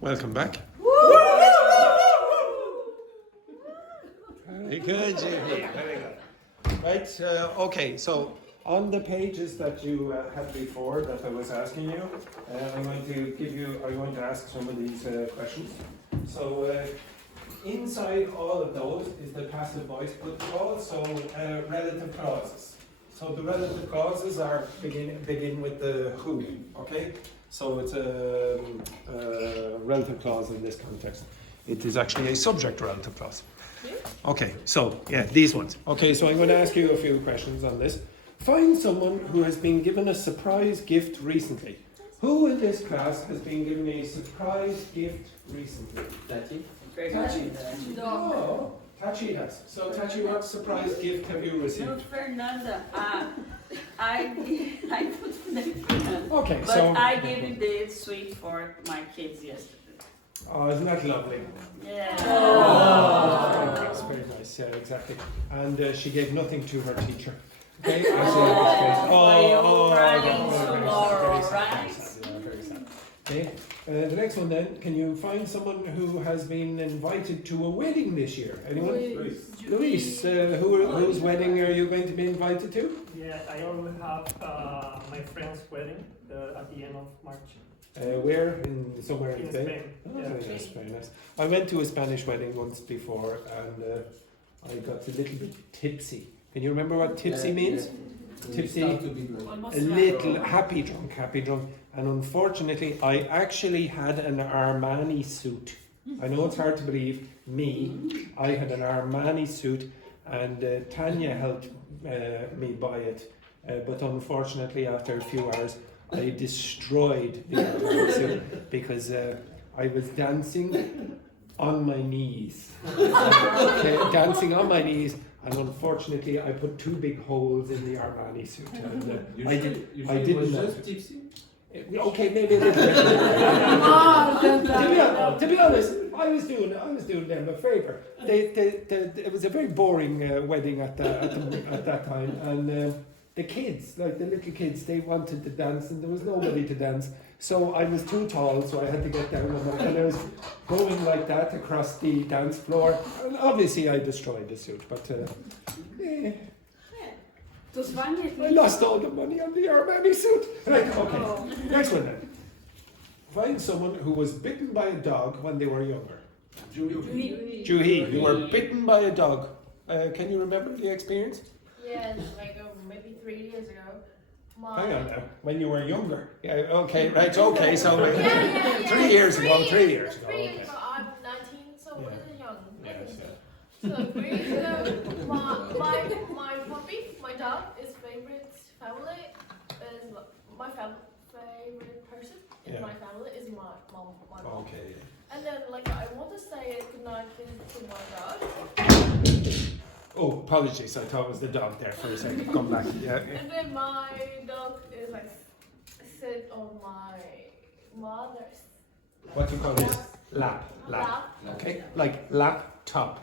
Welcome back. Very good, Jimmy. Very good. Right, okay, so on the pages that you had before that I was asking you, I'm going to ask some of these questions. So inside all of those is the passive voice, but also relative clauses. So the relative clauses are begin with the who, okay? So it's a relative clause in this context. It is actually a subject relative clause. Okay, so yeah, these ones. Okay, so I'm going to ask you a few questions on this. Find someone who has been given a surprise gift recently. Who in this class has been given a surprise gift recently? Tachi? Tachi? Oh, Tachi has. So Tachi, what surprise gift have you received? No, Fernanda. I put the Okay, but so... I gave the sweet for my kids yesterday. Oh, isn't that lovely? Yeah. Oh, that's very nice, yeah, exactly. And she gave nothing to her teacher. Okay, Tomorrow, right? Very sad. Okay, the next one then, can you find someone who has been invited to a wedding this year? Anyone? Luis, whose wedding are you going to be invited to? Yeah, I already have my friend's wedding at the end of March. Where? Somewhere in In Spain? Spain. Oh, Yeah. very nice, very nice. I went to a Spanish wedding once before and I got a little bit tipsy. Can you remember what tipsy means? Tipsy, a little happy drunk. And unfortunately, I actually had an Armani suit. I know it's hard to believe, I had an Armani suit and Tanya helped me buy it. But unfortunately, after a few hours, I destroyed the Armani suit because I was dancing on my knees. Okay, dancing on my knees. And unfortunately, I put two big holes in the Armani suit. And, I didn't. Just tipsy? Okay, maybe a little bit. To be honest, I was doing them a favour. It was a very boring wedding at that time, and the kids, like the little kids, they wanted to dance, and there was nobody to dance. So I was too tall, so I had to get down on my, and I was going like that across the dance floor. And obviously, I destroyed the suit, but I lost all the money on the Armani suit. Right, okay, next one then. Find someone who was bitten by a dog when they were younger. Juhi, you were bitten by a dog. Can you remember the experience? Yeah, like maybe 3 years ago. Hang on now, when you were younger. Yeah, okay, right, okay, so 3 3 years ago, 3 years ago. 3 years Okay. ago, I'm 19, so Yeah. it is young. Yes, So 3 years ago, my puppy, my dog, is favorite family, is my favorite person in Yeah. my family is my mom. Okay. And then like I want to say goodnight to my dog. Oh, apologies, I thought it was the dog there for a second. Come back. Yeah. And then my dog is like sit on my mother's What do you call this? Lap. lap. Okay, like laptop.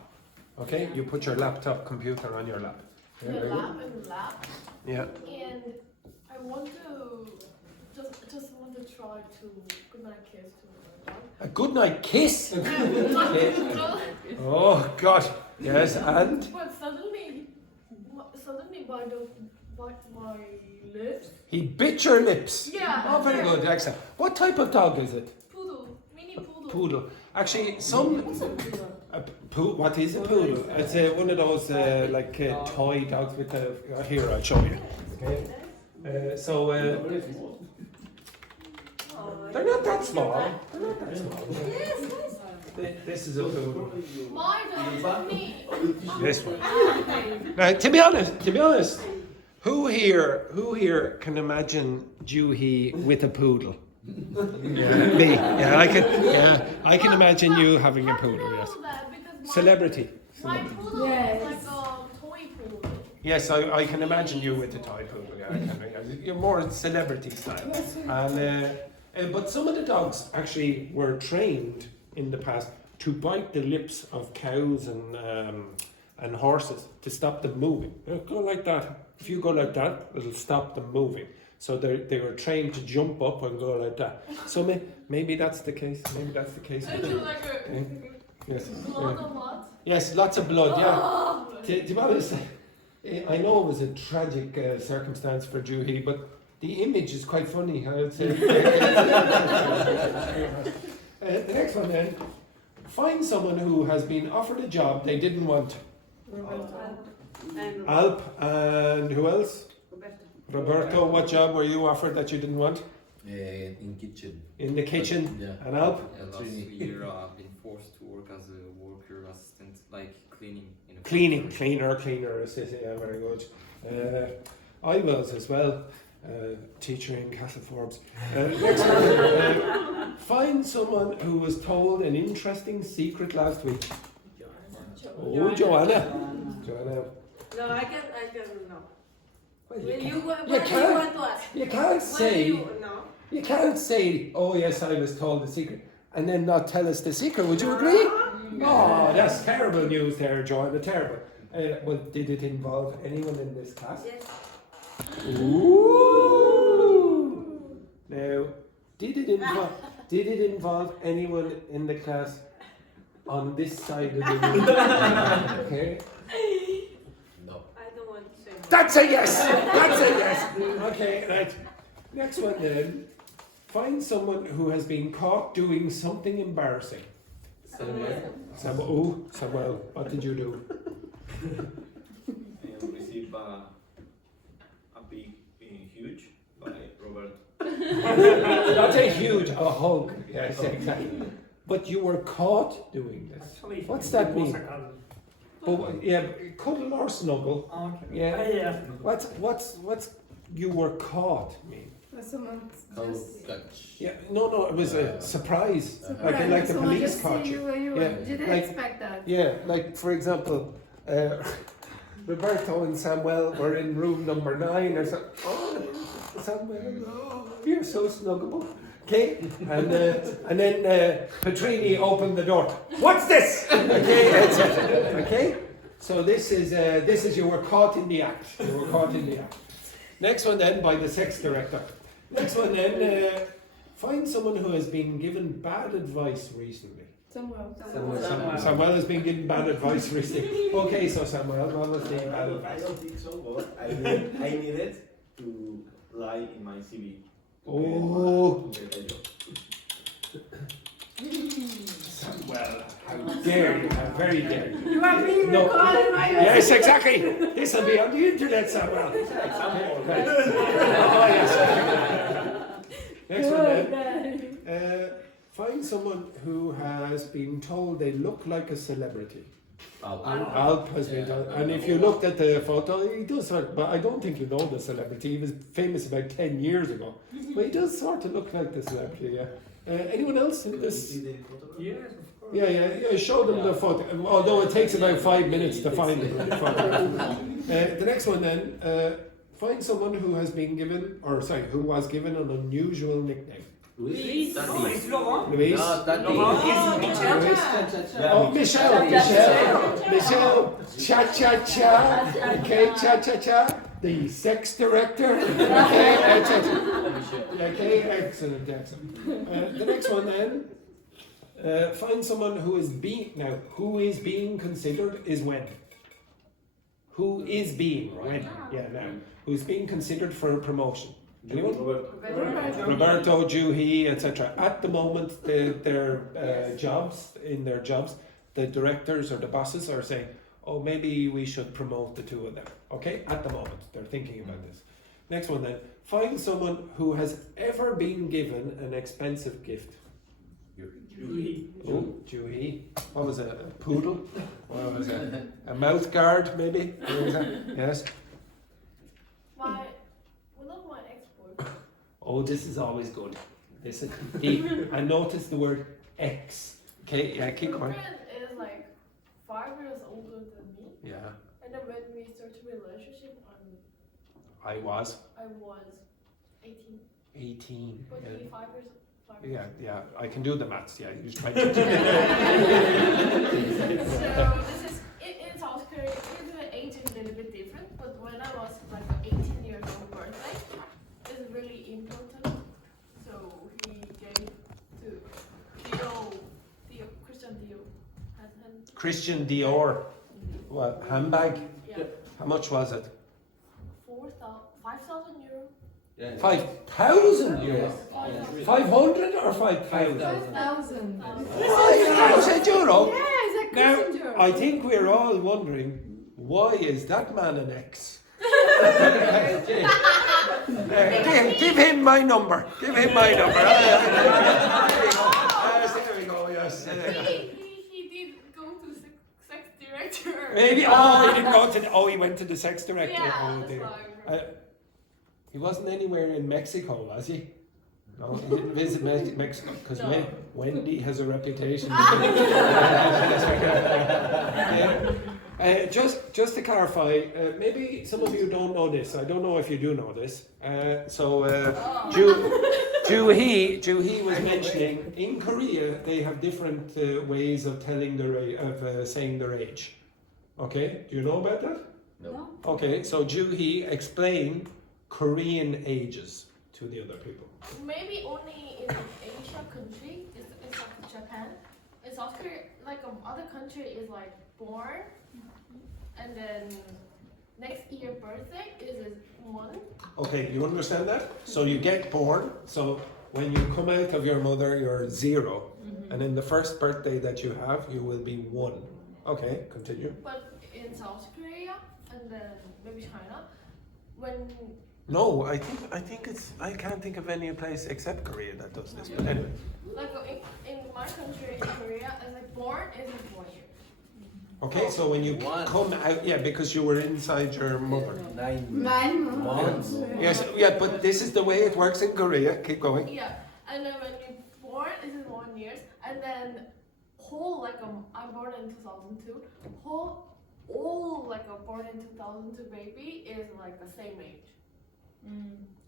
Okay, you put your laptop computer on your lap. Yeah, The very good. lap and lap. Yeah. And I want to just want to try to goodnight kiss to my dog. A good night kiss. But Oh God. Yes, and suddenly by my lips. he bit your lips. Yeah. Oh, very good, excellent. What type of dog is it? Poodle, mini poodle. Poodle. Actually, some. What is a poodle? It's one of those toy dogs with the. Here, I'll show you. Okay. They're not that small. They're not that small. This is a poodle. My dog is me. This one. Now, to be honest, who here can imagine Juhi with a poodle? Yeah, me. Yeah, I can imagine you having a poodle. Yes. Celebrity. My poodle is like a toy poodle. Yes, I can imagine you with a toy poodle. Yeah, I can. You're more celebrity style. And but some of the dogs actually were trained in the past to bite the lips of cows and horses to stop them moving. Go like that. If you go like that, it'll stop them moving. So they were trained to jump up and go like that. So maybe that's the case. Maybe that's the case. I with feel them. like Yes. blood a lot. Yes, lots of blood. Yeah. Oh, To be honest, I know it was a tragic circumstance for Juhi, but the image is quite funny. I would say. The next one then. Find someone who has been offered a job they didn't want. And Alp and who else? Roberto, what job were you offered that you didn't want? In kitchen. In the kitchen. Yeah. And Alp? Last year I've been forced to work as a worker assistant, like cleaning. In a Cleaning, factory. cleaner, assistant, yeah, very good. I was as well, teacher in Castle Forbes. Next one, find someone who was told an interesting secret last week. Oh, Joanna. Joanna. No, I can no. Well, When you, you what you do can't- you want to ask? you can't say, No. you can't say, oh yes, I was told the secret, and then not tell us the secret. Would you agree? Oh, that's terrible news there, Joanna, terrible. Well, did it involve anyone in this class? Yes. Ooh. Now, did it involve anyone in the class on this side of the room? Okay. No. I don't want to say. That's a yes. That's a yes. Okay, right. Next one then. Find someone who has been caught doing something embarrassing. Samuel, what did you do? I received a big, huge by Robert. Not a huge, a hug. Yes, exactly. But you were caught doing this. Actually, What's that it was mean? a cousin. But yeah, cuddle or snuggle. Okay. Yeah. Yeah. What's you were caught mean? Catch. Yeah, no, it was a surprise. Surprise. Like the police caught you. You Yeah, didn't like- expect that. Yeah, like for example, Roberto and Samuel were in room number 9 or something. Oh, Samuel, oh, you're so snuggable. Okay, and then Petrini opened the door. What's this? Okay, etc. Okay, so this is you were caught in the act. You were caught in the act. Next one then by the sex director. Next one then, find someone who has been given bad advice recently. Samuel has been given bad advice recently. Okay, so Samuel, what was the bad I advice? don't think so, but I needed to lie in my CV. Oh, Samuel, how dare you? How very dare you? You are being No. recorded by your Yes, exactly. This will be on the internet, Samuel. Right. Oh, yes. Next one then. Find someone who has been told they look like a celebrity. Alp has been told. And if you looked at the photo, he does sort, but I don't think you know the celebrity. He was famous about 10 years ago. But he does sort of look like the celebrity, yeah. Anyone else in this? Yes, of course. Yeah, show them the photo. Although it takes about 5 minutes to find the photo. The next one then, find someone who has been given, who was given an unusual nickname. Please. Louise? No, that Oh, Michelle. Cha-cha-cha. Okay, cha-cha-cha. The sex director. Okay, excellent. The next one then. Find someone who is being considered is when. Who is being when? Yeah, now. Who's being considered for a promotion? Anyone? Roberto, Juhi, etc. At the moment, their jobs, the directors or the bosses are saying, oh, maybe we should promote the two of them. Okay? At the moment, they're thinking about this. Next one then. Find someone who has ever been given an expensive gift. Oh, Juhi. What was it? A poodle? What was it? A mouth guard, maybe? What was that? Yes. One of my ex-boyfriends. Oh, this is always good. This is deep. And notice the word X. Okay, yeah, keep going. Is like 5 years older than me, Yeah, and then when we started a relationship, I was I was 18, 18. but Yeah. he 5 years. 5 years. Yeah, I can do the maths. Yeah, you try to. So this is in South Korea. The age is a little bit different, but when I was like 18 years old birthday, it's Christian Dior, what, handbag? Yeah. How much was it? 5,000 euro. Yeah. 5,000 euros? 500 or 5,000? 5,000. 5,000 euro? Yeah, it's a Now, Christian euro. I think we're all wondering, why is that man an ex? Give him my number. Give him my number. Yes, there we go. Yes. He did go to sex director. Maybe. Oh, he didn't go to. He went to the sex director. Yeah, Oh that's dear. why I He wasn't anywhere in Mexico, was he? No, he didn't visit Mexico because No. Wendy has a reputation. Just to clarify, maybe some of you don't know this. I don't know if you do know this. Joo-hee was mentioning in Korea they have different ways of telling saying their age. Okay, do you know about that? No. Okay, so Joo-hee, explain Korean ages to the other people. maybe only in Asia country, it's like Japan. In South Korea, like other country is like born, and then next year birthday is 1. Okay, you understand that? So you get born, so when you come out of your mother, you're 0. And then the first birthday that you have, you will be 1. Okay, continue. But in South Korea and then maybe China, when No, I think it's, I can't think of any place except Korea that does this, but anyway. like in my country in Korea, it's like born is like 1 year. Okay, so when you One. come out, yeah, because you were inside your mother. 9 9 months. Yes, yeah, but this is the way it works in Korea. Keep going. Yeah, and then when you born, it is 1 year, and then whole like I'm born in 2002. All like a born in 2002 baby is like the same age.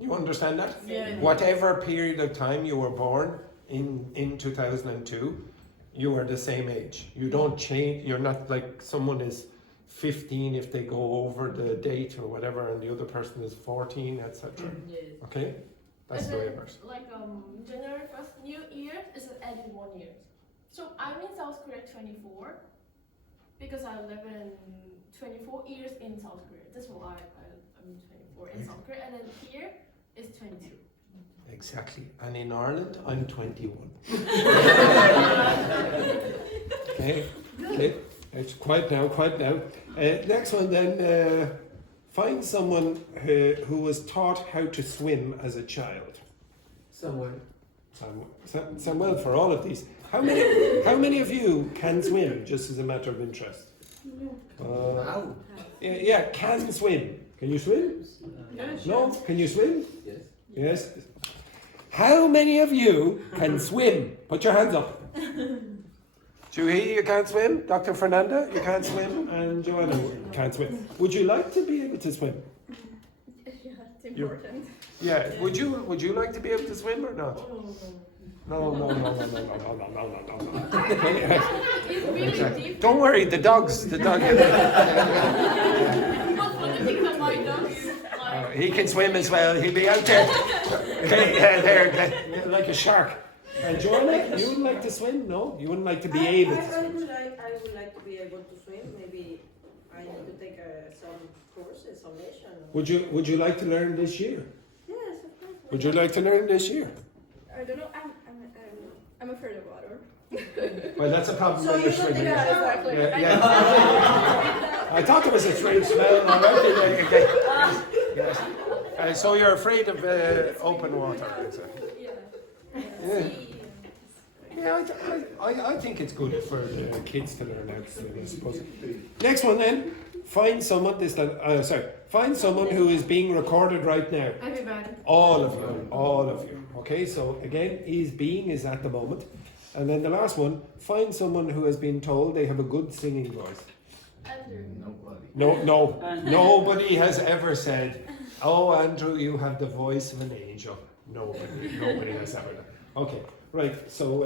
You understand that? Yeah. Whatever period of time you were born in 2002, you are the same age. You don't change. You're not like someone is 15 if they go over the date or whatever, and the other person is 14, etc. Yes. Okay, that's And the way then, it works. like January 1st, New Year is added 1 year. So I'm in South Korea 24 because I live in 24 years in South Korea. That's why I'm 24 in South Korea, and then here is 22. Exactly. And in Ireland, I'm 21. Okay. Okay. It's quiet now. Quiet now. Next one then. Find someone who was taught how to swim as a child. Somewhere. Samuel, for all of these. How many of you can swim, just as a matter of interest? Wow. Yeah, can swim. Can you swim? No? Can you swim? Yes. Yes. How many of you can swim? Put your hands up. Joo-hee, you can't swim. Dr. Fernanda, you can't swim. And Joanna, you can't swim. Would you like to be able to swim? Yeah, it's important. Yeah. Would you like to be able to swim or not? No. It's really deep. Don't worry, the dog. But one thing that my dog is like. He can swim as well. He'll be out there. Okay, there, like a shark. Joanna, you would like to swim? No, you wouldn't like to be able to swim. I would like to be able to swim. Maybe I need to take some courses, some lessons. Would you like to learn this year? Yes, of course. Would you like to learn this year? I don't know. I'm afraid of water. Well, that's a problem So when you're you don't swimming. think I- Exactly. Yeah. I thought there was a strange smell. All right, okay. Yes. So you're afraid of open water. Yeah. Yeah, I think it's good for the kids to learn how to swim, I suppose. Next one then. Find someone Find someone who is being recorded right now. Everybody. All of you. Okay, so again, is at the moment. And then the last one, find someone who has been told they have a good singing voice. Andrew. Nobody. Nobody has ever said, oh, Andrew, you have the voice of an angel. Nobody has ever done. Okay, right, so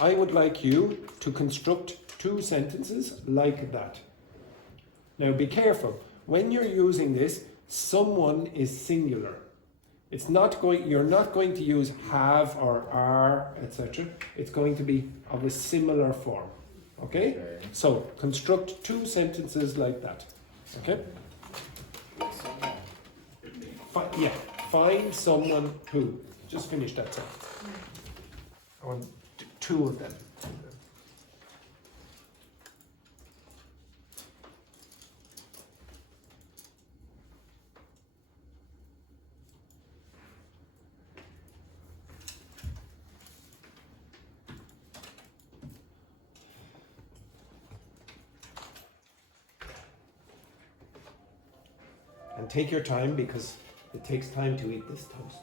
I would like you to construct 2 sentences like that. Now be careful, when you're using this, someone is singular. You're not going to use have or are, etc. It's going to be of a similar form. Okay? So construct 2 sentences like that. Okay? Find someone who. Just finish that sentence. I want 2 of them. And take your time because it takes time to eat this toast.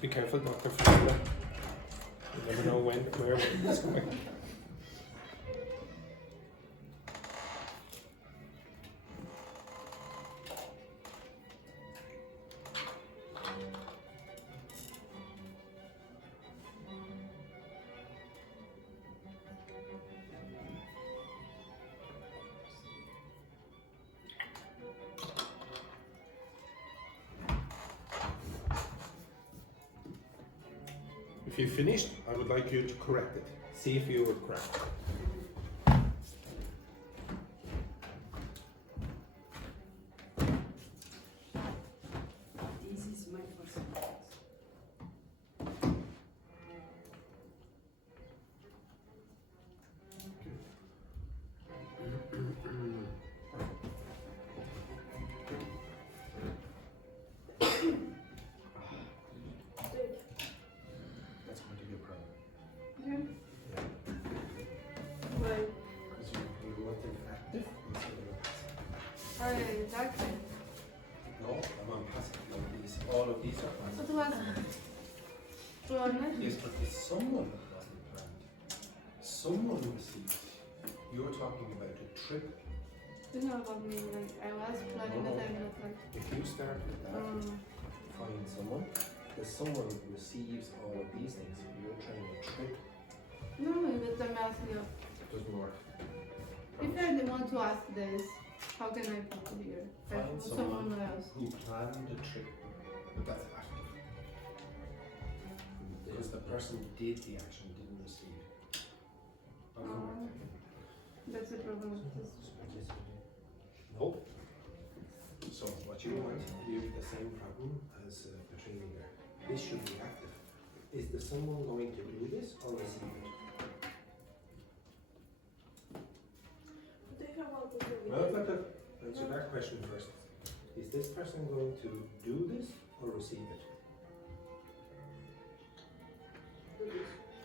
Be careful, Dr. Flora. You never know where it's going. If you finished, I would like you to correct it. See if you were correct. This is my first sentence. That's going to be a problem. Yeah. Yeah. Why? Because you want it active instead of passive. Oh, yeah, exactly. No, I'm on passive. Like these, all of these are So passive. to was planner. Yes, but it's someone that wasn't planned. Someone received. You're talking about a trip. You know about me, like I was planning, but I'm not like. If you start with that, find someone, the someone receives all of these things. You're trying to trip. No, but I'm asking you. It doesn't work. If I don't want to ask this, how can I put it here? I Find put someone someone else. who planned the trip, but that's active. Because the person did the action, didn't receive. That's the problem with this. Nope. So what you want, you have the same problem as Katrina there. This should be active. Is the someone going to do this or receive it? Do you have one to do Well, answer that question first. Is this person going to do this or receive it?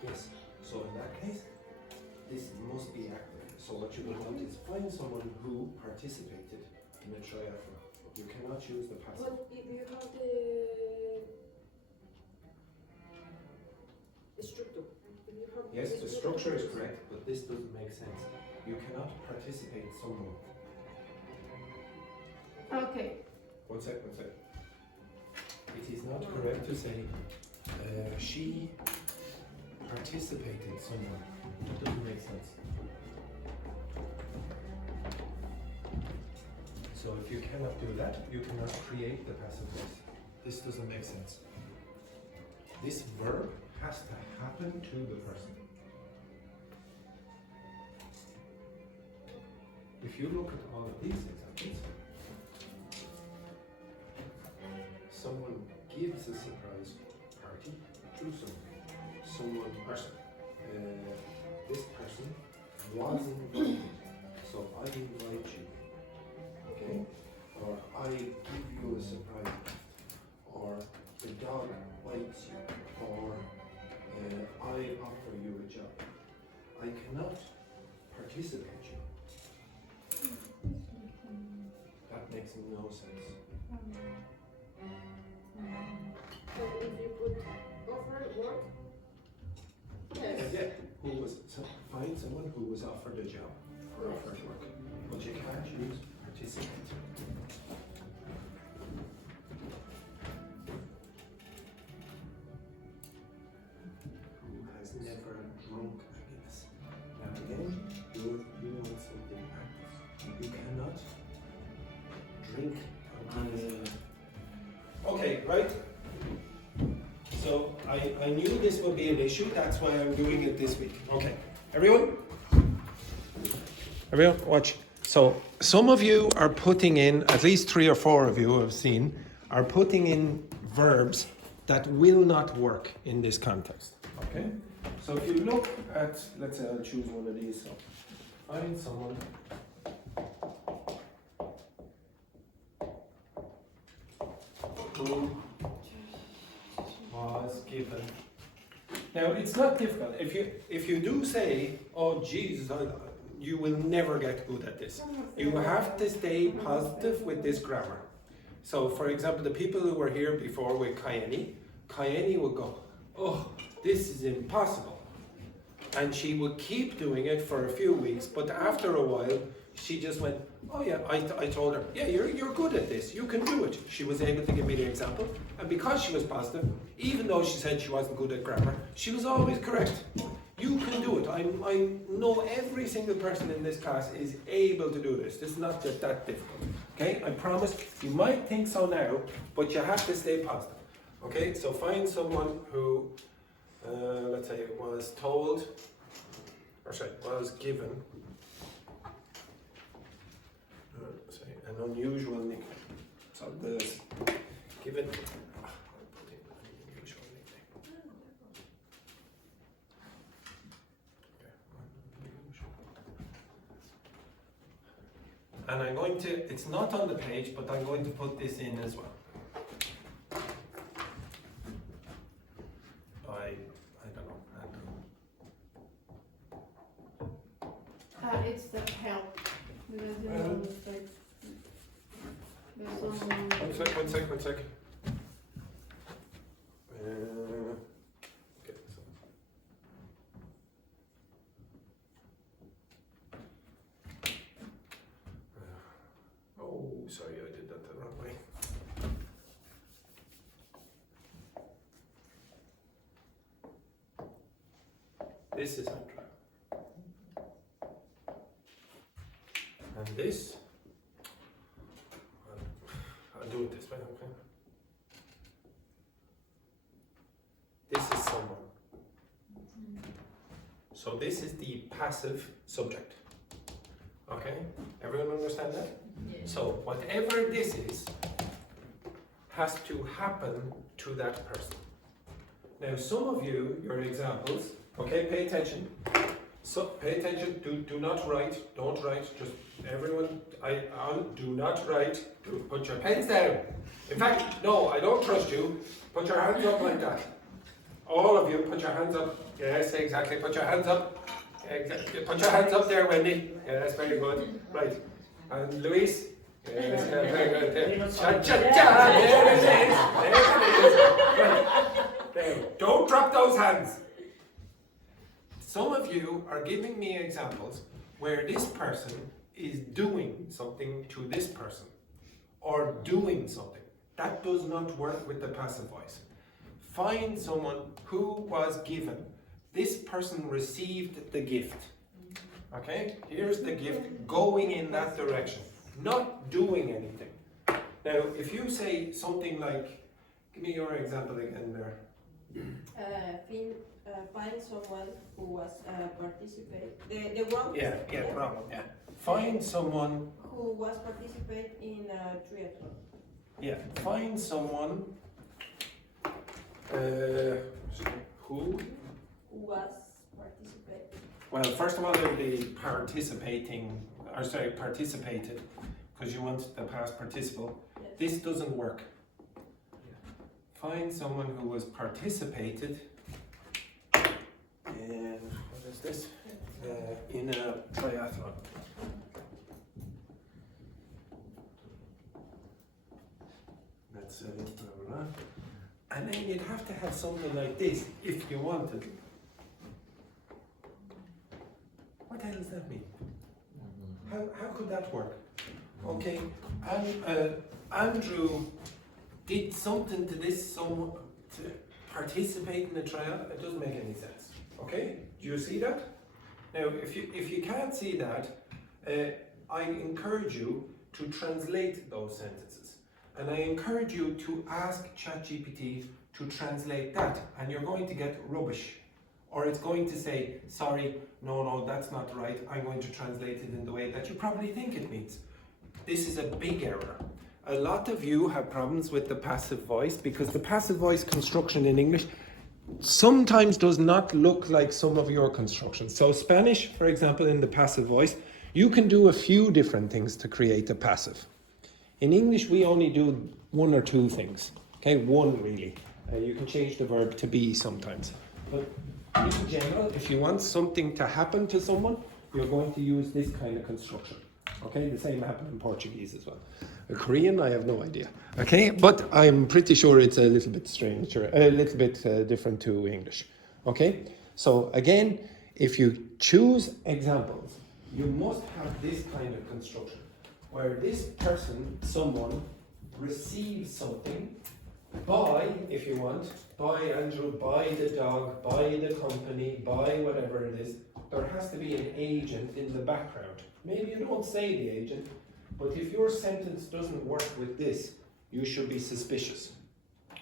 Yes. So in that case, this must be active. So what you will want is find someone who participated in a triathlon. You cannot choose the passive. But if you have the structure. If you have Yes, the this structure is correct, but this doesn't make sense. You cannot participate someone. Okay. One sec. It is not correct to say She participated somewhere. That doesn't make sense. So if you cannot do that, you cannot create the passive voice. This doesn't make sense. This verb has to happen to the person. If you look at all of these examples, someone gives a surprise party to someone person. This person was invited, so I invite you. Okay? Or I give you a surprise, or the dog bites you, or I offer you a job. I cannot participate you. That makes no sense. So if you put offer work, yes. Yeah, find someone who was offered a job or offered work, but you can't use participate. Who has never drunk a Guinness? Now again, you want something active. You cannot drink a Guinness. Okay, right? So I knew this would be an issue, that's why I'm doing it this week. Okay, everyone, watch. So some of you are putting in, at least 3 or 4 of you I've seen, are putting in verbs that will not work in this context. Okay? So if you look at, let's say I'll choose one of these. So find someone. Who was given. Now it's not difficult. If you do say, "Oh Jesus, you will never get good at this," you have to stay positive with this grammar. So, for example, the people who were here before with Kayeni would go, "Oh, this is impossible," and she would keep doing it for a few weeks. But after a while, she just went, "Oh yeah," I told her, "Yeah, you're good at this, you can do it." She was able to give me the example, and because she was positive, even though she said she wasn't good at grammar, she was always correct. You can do it. I know every single person in this class is able to do this. This is not just that difficult. Okay, I promise. You might think so now, but you have to stay positive. Okay, so find someone who, let's say, was told, or sorry, was given, say, an unusual nickname. So this given. I'll put in an unusual nickname. And I'm going to, it's not on the page, but I'm going to put this in as well. I don't know. It's the help. Because you know, it's like there's some. One sec. Okay, so. Oh, sorry, I did that the wrong way. This is Unplugged. And this, I'll do it this way, okay? This is someone. So this is the passive subject. Okay? Everyone understand that? Yes. So whatever this is has to happen to that person. Now some of you, your examples, okay, pay attention. So pay attention, do not write, don't write, just everyone, do not write, put your pens down. In fact, no, I don't trust you, put your hands up like that. All of you, put your hands up, yes, exactly, put your hands up. Put your hands up there, Wendy, yes, very good, right. And Luis, yes, very good, there. Cha-cha-cha, there it is, right. There. Don't drop those hands. Some of you are giving me examples where this person is doing something to this person or doing something. That does not work with the passive voice. find someone who was given. This person received the gift. Okay, here's the gift going in that direction, not doing anything. Now, if you say something like, give me your example again there. Find someone who was participate. The wrong. Problem. Yeah. Find someone who was participate in a triathlon. Yeah. Find someone who was participate. Well, first of all, it would be participated, because you want the past participle. Yes. This doesn't work. Find someone who was participated in, what is this? In a triathlon. That's blah, blah, blah. And then you'd have to have something like this if you wanted. What the hell does that mean? How could that work? Okay, Andrew did something to this someone to participate in the trial. It doesn't make any sense. Okay, do you see that? Now, if you can't see that, I encourage you to translate those sentences, and I encourage you to ask ChatGPT to translate that, and you're going to get rubbish. Or it's going to say, sorry, no, that's not right. I'm going to translate it in the way that you probably think it means. This is a big error. A lot of you have problems with the passive voice because the passive voice construction in English sometimes does not look like some of your constructions. So Spanish, for example, in the passive voice, you can do a few different things to create a passive. In English, we only do one or two things. Okay, one really. You can change the verb to be sometimes. But in general, if you want something to happen to someone, you're going to use this kind of construction. Okay, the same happened in Portuguese as well. Korean, I have no idea. Okay, but I'm pretty sure it's a little bit strange, or a little bit different to English. Okay, so again, if you choose examples, you must have this kind of construction, where this person, someone, receives something by, if you want, by Andrew, by the dog, by the company, by whatever it is. There has to be an agent in the background. Maybe you don't say the agent, but if your sentence doesn't work with this, you should be suspicious.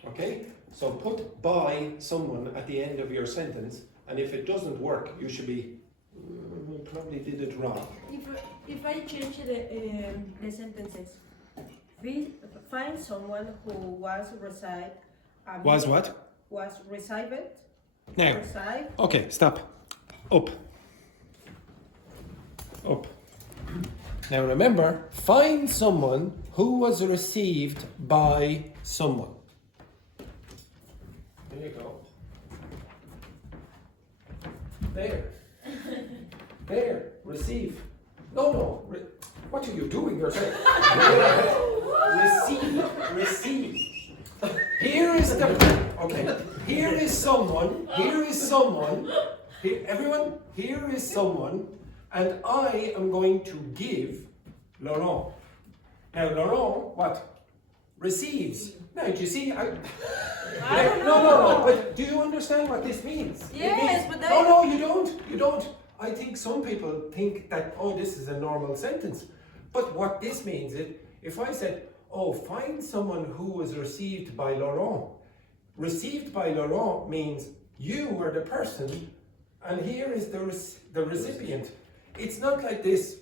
Okay? So put by someone at the end of your sentence, and if it doesn't work, you should be, you probably did it wrong. If I change the sentences, we find someone who was received. Was what? Was received. Now. Received. Okay, stop. Up. Up. Now remember, find someone who was received by someone. There you go. There. There. Receive. No. What are you doing yourself? Receive. Here is the... Okay. Here is someone. Everyone, here is someone, and I am going to give Laurent. Now Laurent, what? Receives. Now, do you see? No. But do you understand what this means? Yes, but No, you don't. I think some people think that, oh, this is a normal sentence. But what this means is, if I said, oh, find someone who was received by Laurent. Received by Laurent means you are the person, and here is the recipient. It's not like this.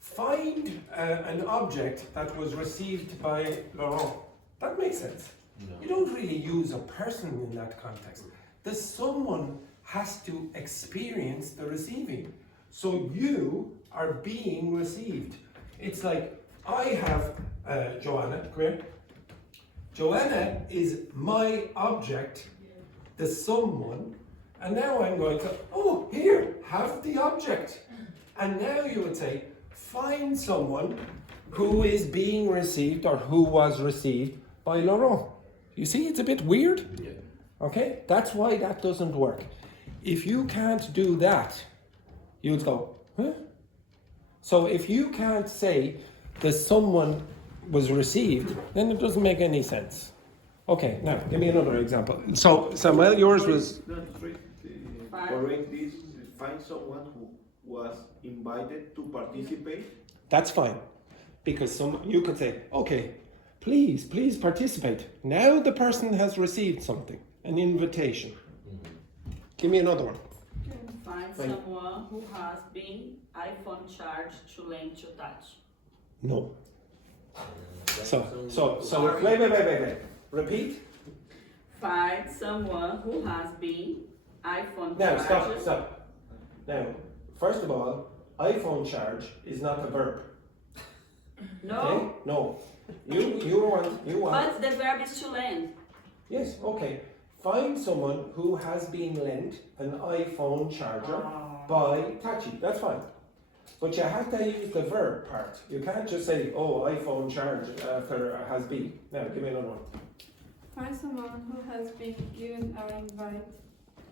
Find an object that was received by Laurent. That makes sense. No. You don't really use a person in that context. The someone has to experience the receiving. So you are being received. It's like, I have Joanna, come here. Joanna is my object, the someone, and now I'm going to, oh, here, have the object. And now you would say, find someone who is being received or who was received by Laurent. You see, it's a bit weird. Yeah. Okay, that's why that doesn't work. If you can't do that, you'd go, huh? So if you can't say that someone was received, then it doesn't make any sense. Okay, now give me another example. So Samuel, yours was Correct this. Find someone who was invited to participate. that's fine, because you could say, okay, please participate. Now the person has received something, an invitation. Give me another one. Find Fine. someone who has been iPhone charged to lend to touch. No. So wait. Repeat. Find someone who has been iPhone Now charged. stop. Now, first of all, iPhone charge is not a verb. No, Okay? No. You want. but the verb is to lend. Yes. Okay. Find someone who has been lent an iPhone charger by Tachi. That's fine. But you have to use the verb part. You can't just say, oh, iPhone charge after has been. Now, give me another one. Find someone who has been given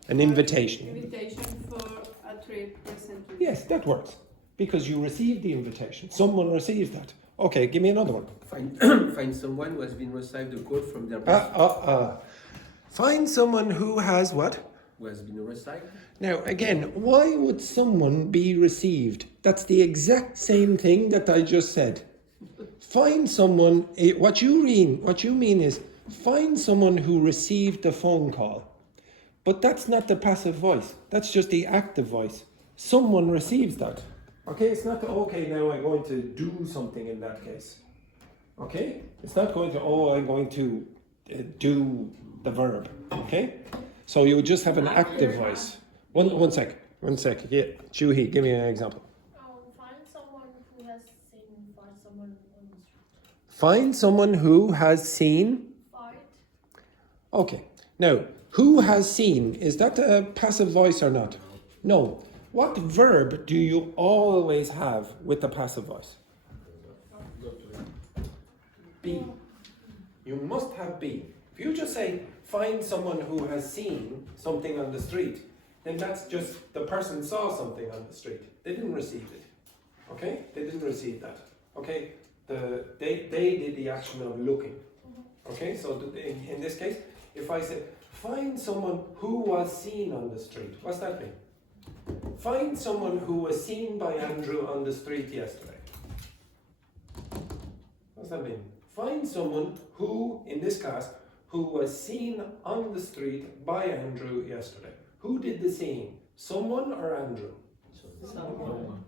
An invitation. invitation for a trip recently. Yes, that works. Because you received the invitation. Someone receives that. Okay, give me another one. Find someone who has been received a call from their boss. Find someone who has what? Who has been received? Now, again, why would someone be received? That's the exact same thing that I just said. Find someone, what you mean is, find someone who received the phone call. But that's not the passive voice. That's just the active voice. Someone receives that. Okay, it's not, okay, now I'm going to do something in that case. Okay? It's not going to, I'm going to do the verb. Okay? So you would just have an active voice. One sec. Yeah, Juhi, give me an example. Find someone who has seen fight someone on the street. Find someone who has seen. Fight. Okay. Now, who has seen? Is that a passive voice or not? No. What verb do you always have with the passive voice? Be. You must have be. If you just say, find someone who has seen something on the street, then that's just the person saw something on the street. They didn't receive it. Okay? They didn't receive that. Okay? They did the action of looking. Okay? So in this case, if I say, find someone who was seen on the street, what's that mean? Find someone who was seen by Andrew on the street yesterday. What's that mean? Find someone who, in this class, who was seen on the street by Andrew yesterday. Who did the seeing? Someone or Andrew? Someone.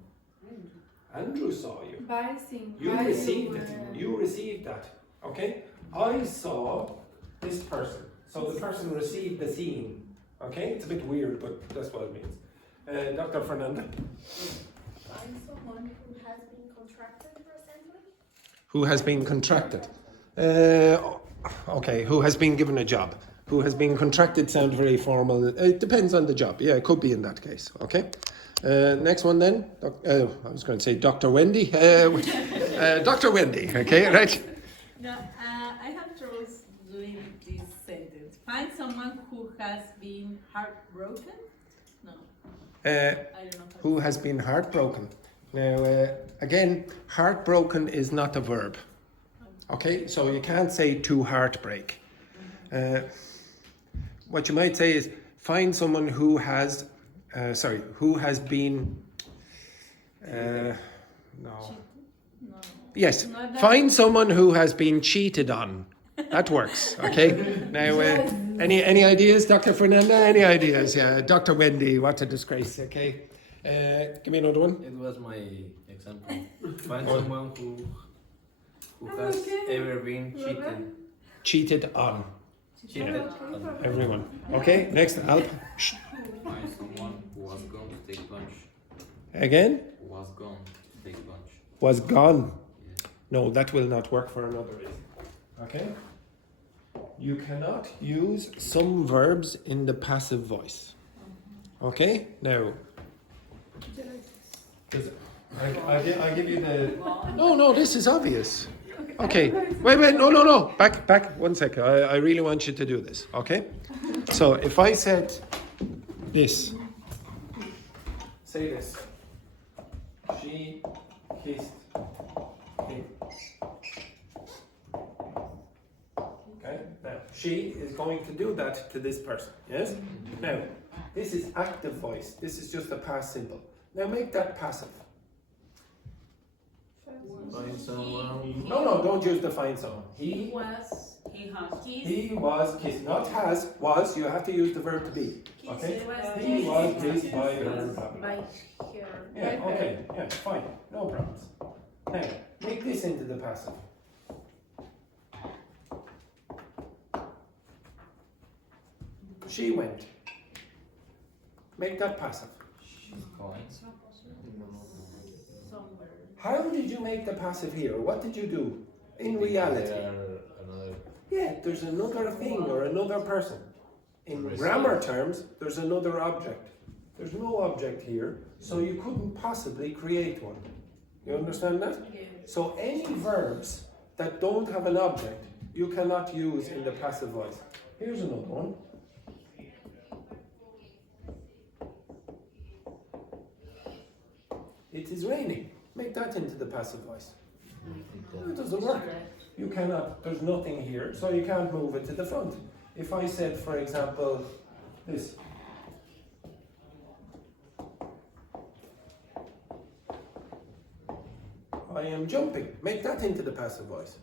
Andrew saw you. By seeing. You received it. You received that. Okay? I saw this person. So the person received the seeing. Okay? It's a bit weird, but that's what it means. Dr. Fernanda. Find someone who has been contracted recently. Who has been contracted? Okay, who has been given a job? Who has been contracted sounds very formal. It depends on the job. Yeah, it could be in that case. Okay. Next one then. I was going to say Dr. Wendy. Dr. Wendy. Okay, right. No, I have trouble doing this sentence. Find someone who has been heartbroken. No, I don't know. Who has been heartbroken? Now, again, heartbroken is not a verb. Okay, so you can't say to heartbreak. What you might say is find someone who has, who has been, no. No. Yes, Not that- find someone who has been cheated on. That works, okay? Now, any ideas, Dr. Fernanda? Any ideas? Yeah, Dr. Wendy, what a disgrace, okay? Give me another one. It was my example. Find someone who has ever been cheated. Cheated on. Cheated on. Everyone. Okay, next, Alp. Shh. Find someone who was gone to take lunch. Again? Who was gone to take lunch. Was gone. Yes. No, that will not work for another reason. Okay? You cannot use some verbs in the passive voice. Okay? Now, I'll give you the... No, this is obvious. Okay, wait, no. Back, 1 second. I really want you to do this, okay? So, if I said this, say this. She kissed him. Okay, now, she is going to do that to this person, yes? Now, this is active voice. This is just a past simple. Now make that passive. Find someone. No, don't use the find someone. He has He was kissed. Not has, was. You have to use the verb to be. Okay? He was kissed by her. By her. Yeah, okay. Yeah, fine. No problems. Now, make this into the passive. She went. Make that passive. She's going. How did you make the passive here? What did you do? In reality. Another. Yeah, there's another thing or another person. In grammar terms, there's another object. There's no object here, so you couldn't possibly create one. You understand that? So any verbs that don't have an object, you cannot use in the passive voice. Here's another one. It is raining. Make that into the passive voice. It doesn't work. You cannot, there's nothing here, so you can't move it to the front. If I said, for example, this. I am jumping. Make that into the passive voice.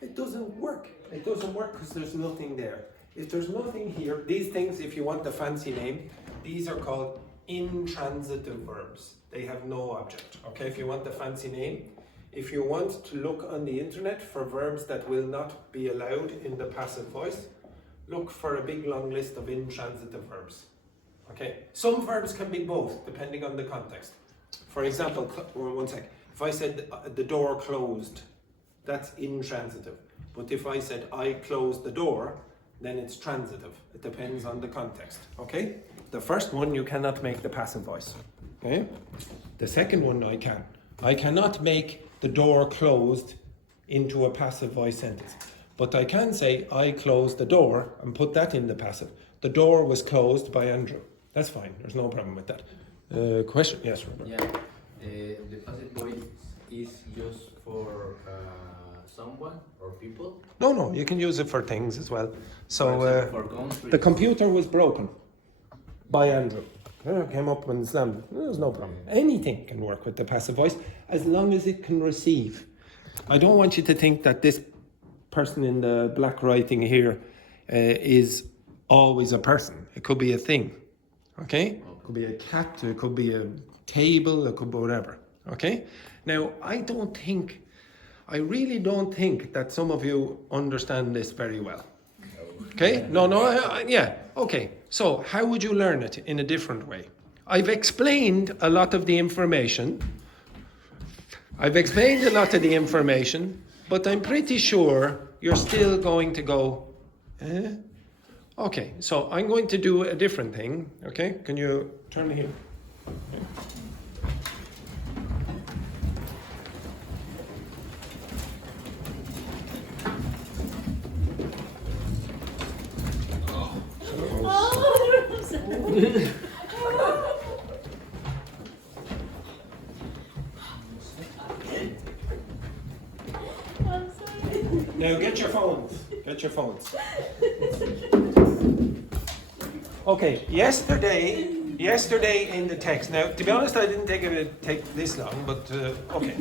It doesn't work. It doesn't work because there's nothing there. If there's nothing here, these things, if you want the fancy name, these are called intransitive verbs. They have no object. Okay, if you want the fancy name, if you want to look on the internet for verbs that will not be allowed in the passive voice, look for a big long list of intransitive verbs. Okay, some verbs can be both depending on the context. For example, one sec. If I said the door closed, that's intransitive. But if I said I closed the door, then it's transitive. It depends on the context. Okay? The first one you cannot make the passive voice. Okay? The second one I can. I cannot make the door closed into a passive voice sentence. But I can say I closed the door and put that in the passive. The door was closed by Andrew. That's fine. There's no problem with that. Question? Yes, Robert. Yeah. The passive voice is just for someone or people? No, you can use it for things as well. So For example, for countries. the computer was broken by Andrew. Came up and slammed it. There's no problem. Anything can work with the passive voice as long as it can receive. I don't want you to think that this person in the black writing here is always a person. It could be a thing. Okay? It could be a cat, it could be a table, it could be whatever. Okay? Now, I really don't think that some of you understand this very well. Okay? Yeah. Okay. So, how would you learn it in a different way? I've explained a lot of the information. But I'm pretty sure you're still going to go, eh? Okay, so I'm going to do a different thing. Okay, can you turn here? Okay. Now get your phones. Okay, yesterday in the text. Now, to be honest, I didn't take this long, but okay.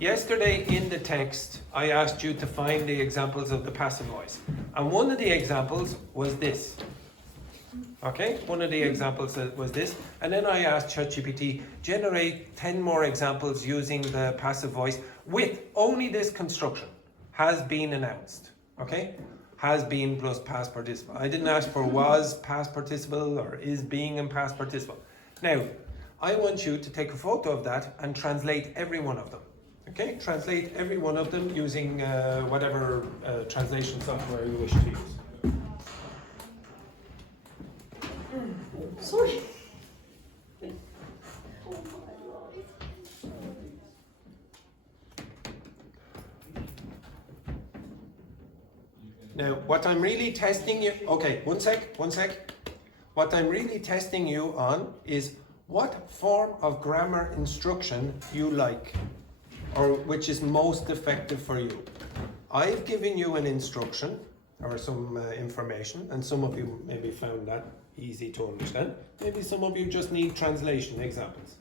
Yesterday in the text, I asked you to find the examples of the passive voice. And one of the examples was this. Okay, one of the examples was this. And then I asked ChatGPT, generate 10 more examples using the passive voice with only this construction. Has been announced. Okay? Has been plus past participle. I didn't ask for was past participle or is being and past participle. Now, I want you to take a photo of that and translate every one of them. Okay? Translate every one of them using whatever translation software you wish to use. Sorry. Now, what I'm really testing you, okay, one sec. What I'm really testing you on is what form of grammar instruction you like, or which is most effective for you. I've given you an instruction, or some information, and some of you maybe found that easy to understand. Maybe some of you just need translation examples.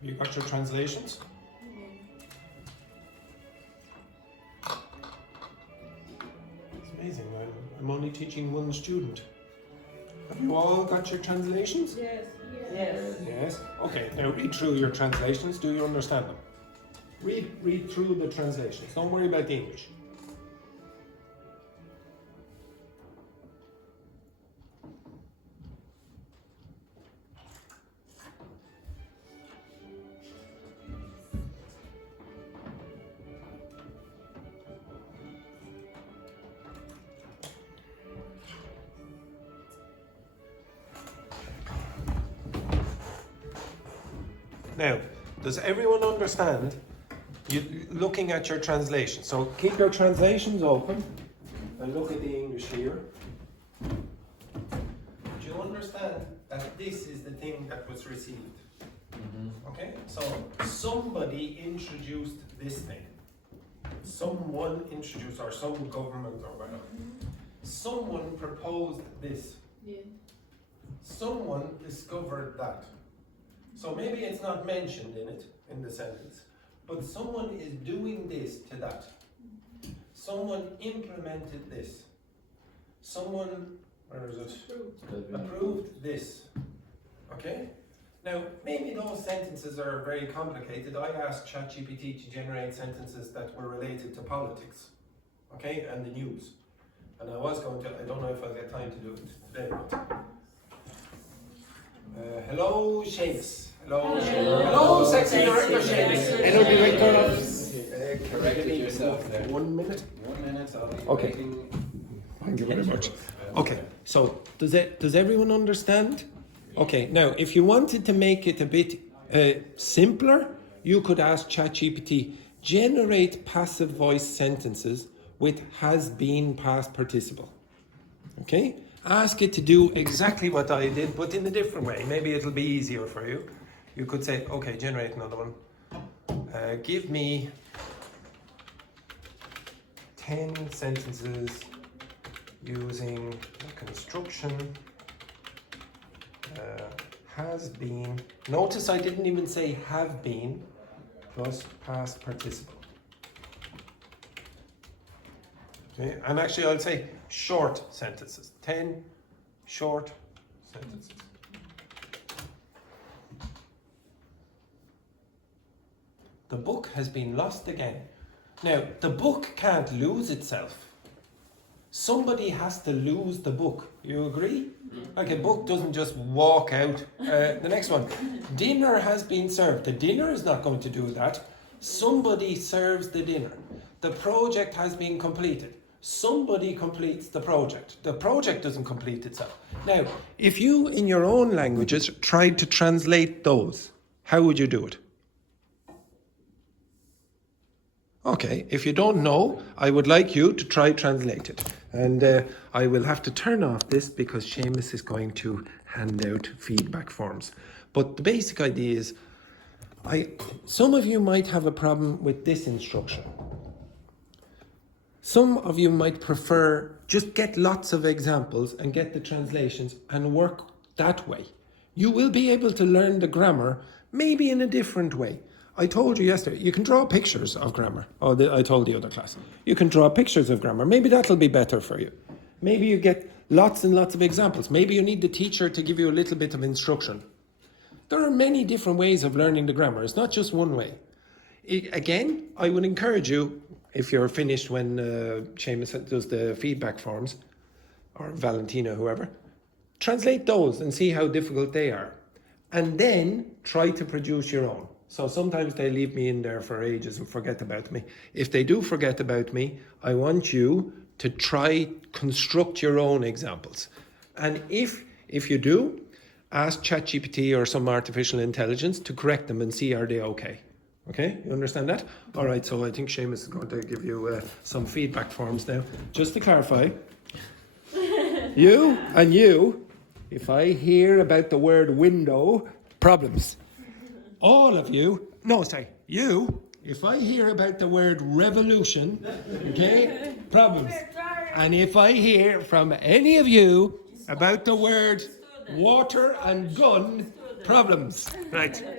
Have you got your translations? It's amazing. I'm only teaching one student. Have you all got your translations? Yes. Yes. Yes. Okay, now read through your translations. Do you understand them? Read through the translations. Don't worry about the English. Now, does everyone understand you looking at your translation? So keep your translations open and look at the English here. Do you understand that this is the thing that was received? Okay, so somebody introduced this thing. Someone introduced, or some government or whatever. Someone proposed this. Yeah. Someone discovered that. So maybe it's not mentioned in it, in the sentence, but someone is doing this to that. Someone implemented this. Someone, where is it? Approved this. Okay? Now, maybe those sentences are very complicated. I asked ChatGPT to generate sentences that were related to politics, okay, and the news. And I was going to, I don't know if I'll get time to do it today, but hello, Seamus. Hello, hello, sexy director Seamus. Hello, director. Corrected yourself there. 1 minute. 1 minute, I'll be Okay. waiting. Thank you very much. Okay, so does everyone understand? Okay, now if you wanted to make it a bit simpler, you could ask ChatGPT, generate passive voice sentences with has been past participle. Okay? Ask it to do exactly what I did, but in a different way. Maybe it'll be easier for you. You could say, okay, generate another one. Give me 10 sentences using the construction has been. Notice I didn't even say have been plus past participle. Okay, and actually I'll say short sentences. 10 short sentences. The book has been lost again. Now, the book can't lose itself. Somebody has to lose the book. You agree? Like a book doesn't just walk out. The next one. Dinner has been served. The dinner is not going to do that. Somebody serves the dinner. The project has been completed. Somebody completes the project. The project doesn't complete itself. Now, if you, in your own languages, tried to translate those, how would you do it? Okay, if you don't know, I would like you to try translate it. And I will have to turn off this because Seamus is going to hand out feedback forms. But the basic idea is, some of you might have a problem with this instruction. Some of you might prefer just get lots of examples and get the translations and work that way. You will be able to learn the grammar maybe in a different way. I told you yesterday, you can draw pictures of grammar. I told the other class. You can draw pictures of grammar. Maybe that'll be better for you. Maybe you get lots and lots of examples. Maybe you need the teacher to give you a little bit of instruction. There are many different ways of learning the grammar. It's not just one way. Again, I would encourage you, if you're finished when Seamus does the feedback forms, or Valentina, whoever. Translate those and see how difficult they are. And then try to produce your own. So sometimes they leave me in there for ages and forget about me. If they do forget about me, I want you to try construct your own examples. And if you do, ask ChatGPT or some artificial intelligence to correct them and see are they okay. Okay, you understand that? All right, so I think Seamus is going to give you some feedback forms now. Just to clarify, you and you, if I hear about the word window, problems. All of you, no, sorry, you, if I hear about the word revolution, okay, problems. And if I hear from any of you about the word water and gun, problems. Right.